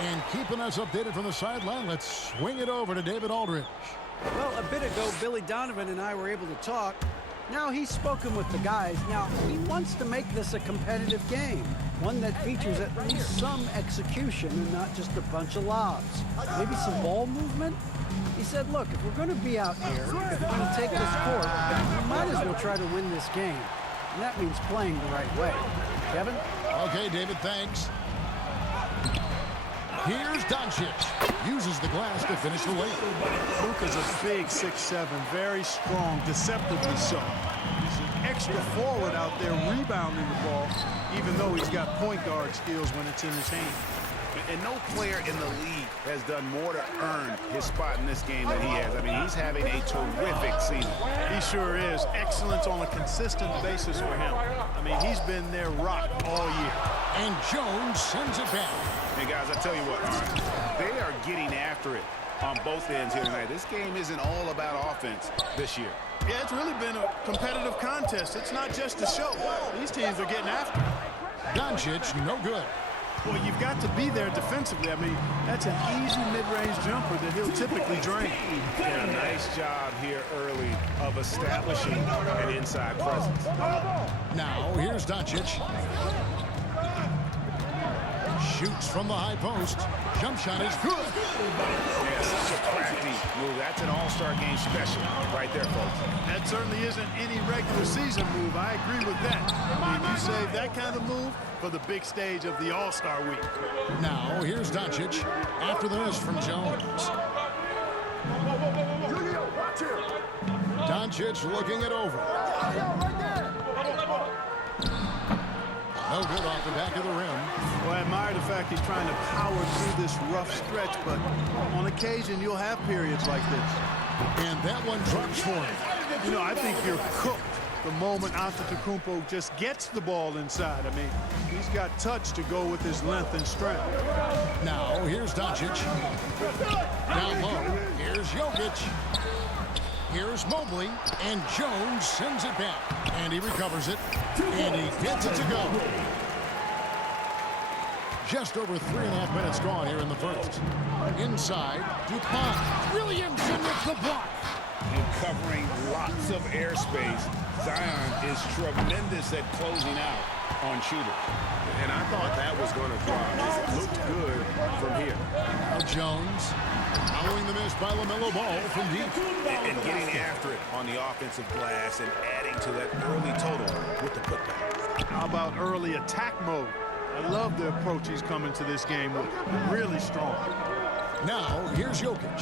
And keeping us updated from the sideline, let's swing it over to David Aldridge. Well, a bit ago, Billy Donovan and I were able to talk. Now he's spoken with the guys. Now he wants to make this a competitive game, one that features at least some execution and not just a bunch of lobs. Maybe some ball movement. He said, look, if we're going to be out here, if we're going to take this court, we might as well try to win this game. And that means playing the right way. Kevin? Okay, David, thanks. Here's Doncic. Uses the glass to finish the layup. Luka's a big 6'7", very strong, deceptively so. He's an extra forward out there rebounding the ball, even though he's got point guard skills when it's in his hand. And no player in the league has done more to earn his spot in this game than he has. I mean, he's having a terrific season. He sure is. Excellence on a consistent basis for him. I mean, he's been their rock all year. And Jones sends it back. Hey, guys, I tell you what, they are getting after it on both ends here tonight. This game isn't all about offense this year. Yeah, it's really been a competitive contest. It's not just a show. These teams are getting after it. Doncic, no good. Well, you've got to be there defensively. I mean, that's an easy mid-range jumper that he'll typically drain. Yeah, nice job here early of establishing an inside presence. Now, here's Doncic. Shoots from the high post. Jump shot is good. Yeah, such a crafty move. That's an all-star game special right there, folks. That certainly isn't any regular season move. I agree with that. I mean, you save that kind of move for the big stage of the All-Star week. Now, here's Doncic. After this from Jones. Doncic looking it over. No good off the back of the rim. Well, I admire the fact he's trying to power through this rough stretch, but on occasion you'll have periods like this. And that one drops for him. You know, I think you're cooked the moment Antetokounmpo just gets the ball inside. I mean, he's got touch to go with his length and strength. Now, here's Doncic. Down low. Here's Jokic. Here's Mobley, and Jones sends it back. And he recovers it, and he gets it to go. Just over 3.5 minutes gone here in the first. Inside, DuPont. Williamson with the block. And covering lots of airspace. Zion is tremendous at closing out on shooters. And I thought that was going to drop. It looked good from here. Now Jones. Following the miss by LaMelo Ball from deep. And getting after it on the offensive glass and adding to that early total with the putback. How about early attack mode? I love the approach he's coming to this game with. Really strong. Now, here's Jokic.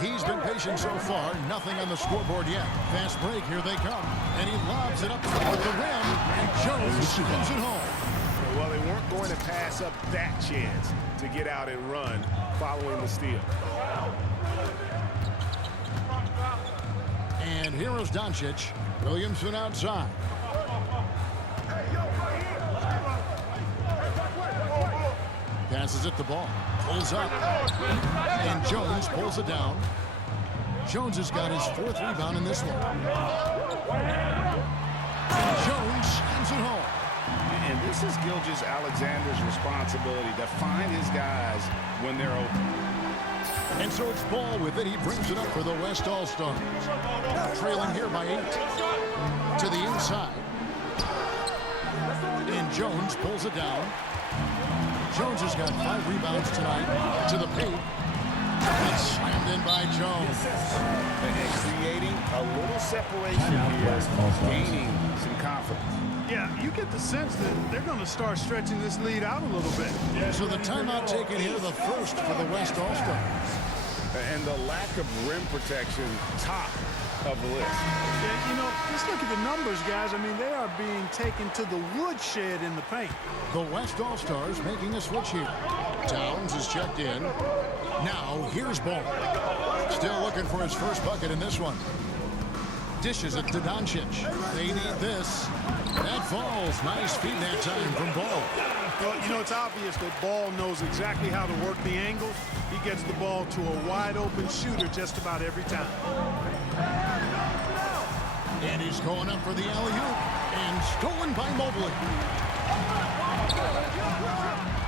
He's been patient so far. Nothing on the scoreboard yet. Fast break. Here they come. And he lobs it up toward the rim. And Jones spins it home. Well, they weren't going to pass up that chance to get out and run following the steal. And here is Doncic. Williamson outside. Passes it the ball. Pulls up. And Jones pulls it down. Jones has got his 4th rebound in this one. And Jones sends it home. And this is Gilgeous-Alexander's responsibility to find his guys when they're open. And so it's ball with it. He brings it up for the West All-Stars. Trailing here by 8. To the inside. And Jones pulls it down. Jones has got 5 rebounds tonight. To the paint. And slammed in by Jones. And creating a little separation here, gaining some confidence. Yeah, you get the sense that they're going to start stretching this lead out a little bit. So the timeout taken here, the first for the West All-Stars. And the lack of rim protection, top of the list. Yeah, you know, just look at the numbers, guys. I mean, they are being taken to the woodshed in the paint. The West All-Stars making a switch here. Towns is checked in. Now, here's Ball. Still looking for his first bucket in this one. Dishes it to Doncic. They need this. That falls. Nice feed that time from Ball. Well, you know, it's obvious that Ball knows exactly how to work the angles. He gets the ball to a wide-open shooter just about every time. And he's going up for the alley-oop. And stolen by Mobley.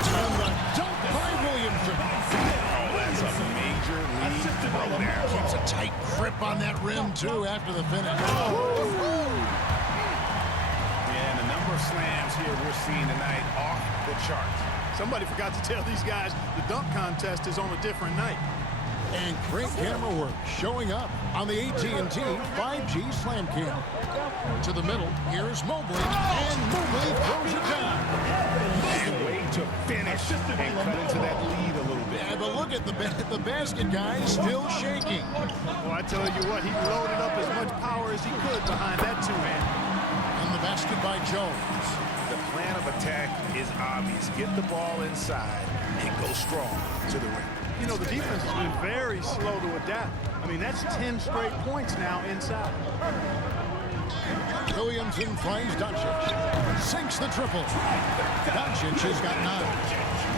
And the dunk by Williamson. Keeps a tight grip on that rim, too, after the finish. Yeah, and the number of slams here we're seeing tonight off the charts. Somebody forgot to tell these guys the dunk contest is on a different night. And great camera work showing up on the AT&T 5G Slam Cam. To the middle, here's Mobley, and Mobley throws it down. And way to finish and cut into that lead a little bit. Yeah, but look at the basket, guys, still shaking. Well, I tell you what, he loaded up as much power as he could behind that two-hand. And the basket by Jones. The plan of attack is obvious. Get the ball inside and go strong to the rim. You know, the defense has been very slow to adapt. I mean, that's 10 straight points now inside. Williamson finds Doncic. Sinks the triple. Doncic has got 9.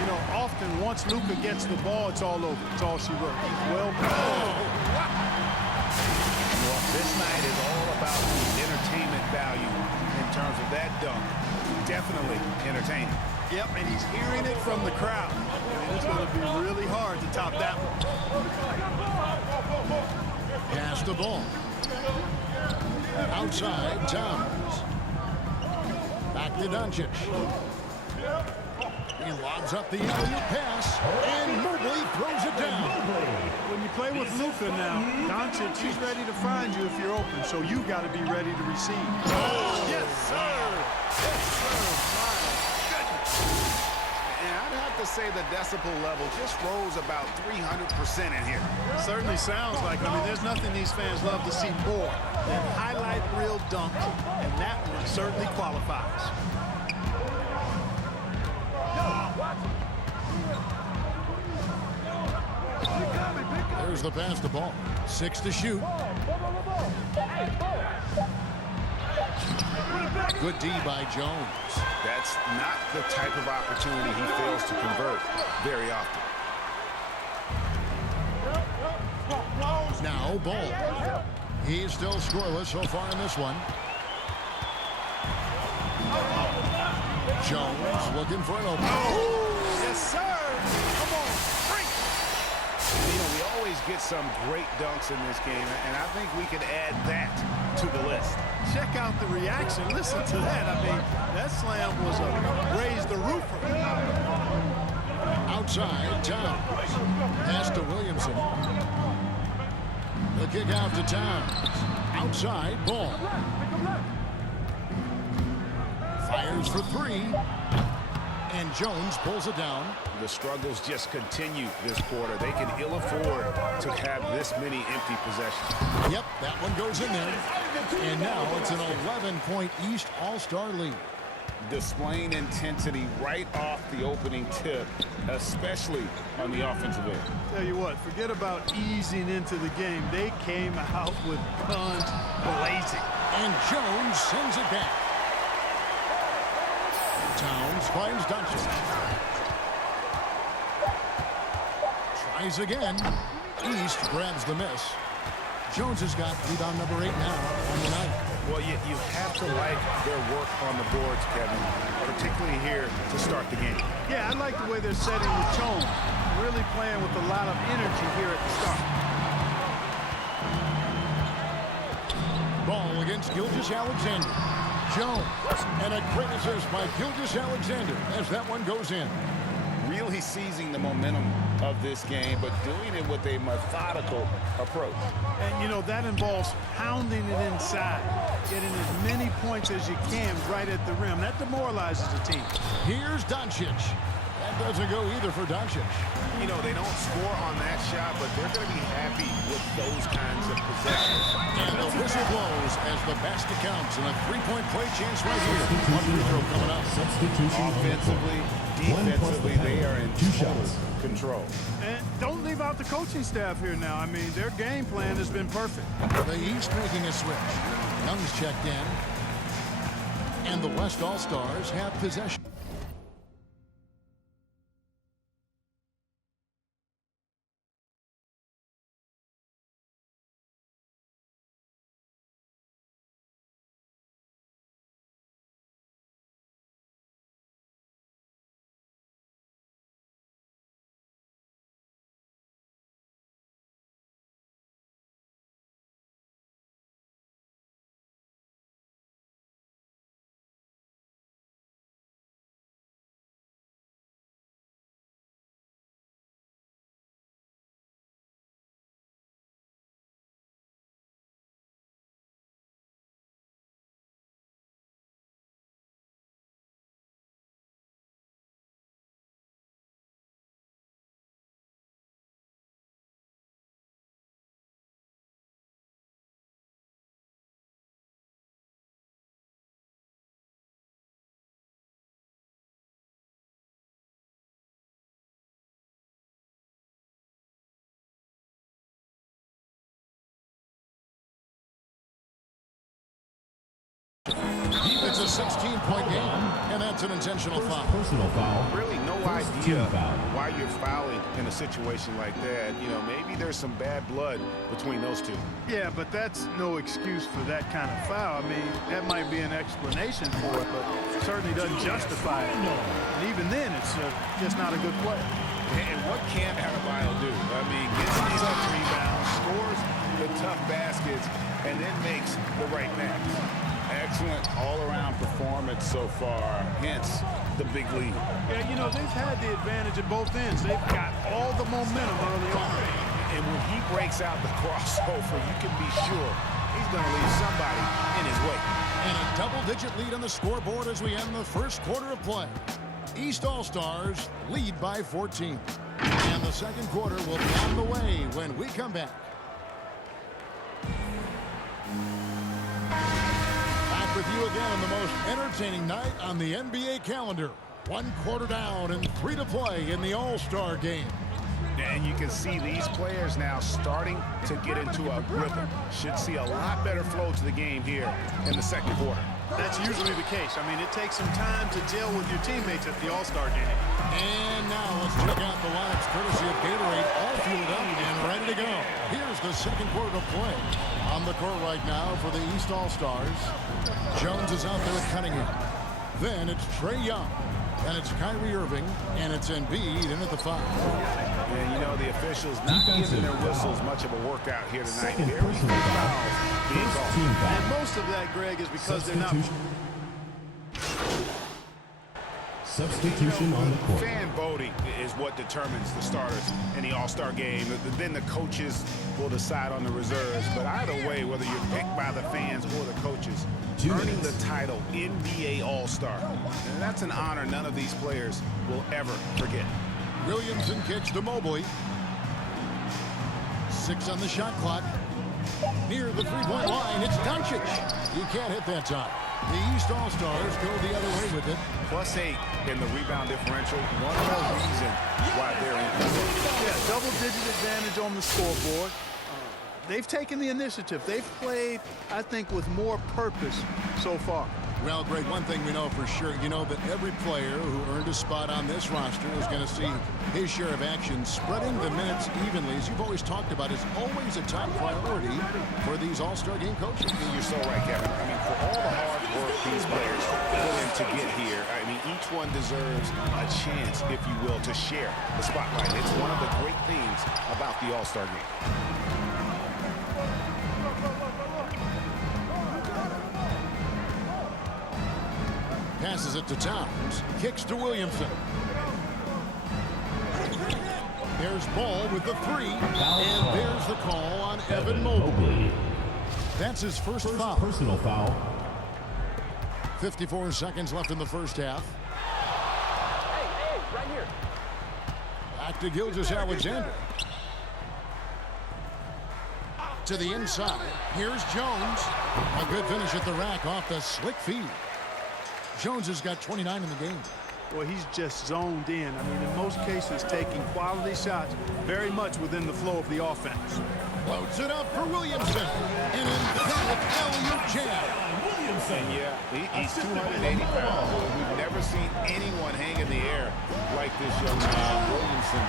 You know, often once Luka gets the ball, it's all over. It's all she wrote. He's well. Well, this night is all about the entertainment value in terms of that dunk. Definitely entertaining. Yep, and he's hearing it from the crowd. And it's going to be really hard to top that one. Pass the ball. Outside, Towns. Back to Doncic. He lobs up the alley-oop pass, and Mobley throws it down. When you play with Luka now, Doncic, he's ready to find you if you're open, so you got to be ready to receive. Oh, yes, sir. Yes, sir. My goodness. And I'd have to say the decibel level just rose about 300% in here. Certainly sounds like it. I mean, there's nothing these fans love to see more than highlight reel dunks, and that one certainly qualifies. There's the pass to ball. 6 to shoot. Good D by Jones. That's not the type of opportunity he fails to convert very often. Now Ball. He's still scoreless so far in this one. Jones looking for an opening. Yes, sir. Come on, break. You know, we always get some great dunks in this game, and I think we could add that to the list. Check out the reaction. Listen to that. I mean, that slam was a raise the roofer. Outside, Towns. Pass to Williamson. The kick out to Towns. Outside, Ball. Fires for 3. And Jones pulls it down. The struggles just continue this quarter. They can ill afford to have this many empty possessions. Yep, that one goes in there. And now it's an 11-point East All-Star lead. Displaying intensity right off the opening tip, especially on the offensive end. Tell you what, forget about easing into the game. They came out with guns blazing. And Jones sends it back. Towns finds Doncic. Tries again. East grabs the miss. Jones has got rebound number 8 now on the night. Well, you have to like their work on the boards, Kevin, particularly here to start the game. Yeah, I like the way they're setting the tone. Really playing with a lot of energy here at the start. Ball against Gilgeous-Alexander. Jones, and a great assist by Gilgeous-Alexander as that one goes in. Really seizing the momentum of this game, but doing it with a methodical approach. And, you know, that involves pounding it inside, getting as many points as you can right at the rim. That demoralizes the team. Here's Doncic. That doesn't go either for Doncic. You know, they don't score on that shot, but they're going to be happy with those kinds of possessions. And the whistle blows as the basket counts, and a 3-point play chance right here. One free throw coming up. Offensively, defensively, they are in total control. And don't leave out the coaching staff here now. I mean, their game plan has been perfect. The East making a switch. Young's checked in. And the West All-Stars have possession. It's a 16-point game, and that's an intentional foul. Personal foul. Really no First idea team foul. why you're fouling in a situation like that. You know, maybe there's some bad blood between those two. Yeah, but that's no excuse for that kind of foul. I mean, that might be an explanation for it, but it certainly doesn't justify it. And even then, it's just not a good play. And what can Adebayo do? I mean, gets these up rebounds, scores the tough baskets, and then makes the right match. Excellent all-around performance so far, hence the big lead. Yeah, you know, they've had the advantage at both ends. They've got all the momentum early on. And when he breaks out the crossover, you can be sure he's going to leave somebody in his way. And a double-digit lead on the scoreboard as we end the first quarter of play. East All-Stars lead by 14. And the second quarter will be on the way when we come back. Back with you again on the most entertaining night on the NBA calendar. 1 quarter down and 3 to play in the All-Star game. And you can see these players now starting to get into a rhythm. Should see a lot better flow to the game here in the second quarter. That's usually the case. I mean, it takes some time to gel with your teammates at the All-Star game. And now let's check out the lineups courtesy of Gatorade, all fueled up and ready to go. Here's the second quarter of play. On the court right now for the East All-Stars. Jones is out there with Cunningham. Then it's Trae Young. And it's Kyrie Irving. And it's Embiid in at the 5. And you know, the officials not giving their whistles much of a workout here tonight. Second Very few personal foul. fouls being First called. team foul. And most of that, Greg, is because they're not... Substitution on the court. Fan voting is what determines the starters in the All-Star game. Then the coaches will decide on the reserves. But either way, whether you're picked by the fans or the coaches, earning the title NBA All-Star, and that's an honor none of these players will ever forget. Williamson kicks to Mobley. 6 on the shot clock. Near the three-point line, it's Doncic. He can't hit that time. The East All-Stars go the other way with it. +8 in the rebound differential. One more reason why they're in control. Yeah, double-digit advantage on the scoreboard. They've taken the initiative. They've played, I think, with more purpose so far. Well, Greg, one thing we know for sure, you know that every player who earned a spot on this roster is going to see his share of action. Spreading the minutes evenly, as you've always talked about, is always a top priority for these All-Star game coaches. You're so right, Kevin. I mean, for all the hard work these players put in to get here, I mean, each one deserves a chance, if you will, to share the spotlight. It's one of the great things about the All-Star game. Passes it to Towns. Kicks to Williamson. There's Ball with the 3. And there's the call on Evan Mobley. That's his first foul. Personal foul. 54 seconds left in the first half. Hey, right here. Back to Gilgeous-Alexander. To the inside. Here's Jones. A good finish at the rack off the slick feed. Jones has got 29 in the game. Well, he's just zoned in. I mean, in most cases, taking quality shots very much within the flow of the offense. Floats it up for Williamson. An emphatic alley-oop jam. And yeah, he's 280 pounds. We've never seen anyone hang in the air like this young man. Williamson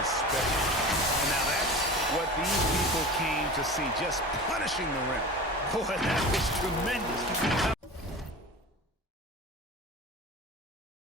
is special. And now that's what these people came to see, just punishing the rim. Boy, that was tremendous.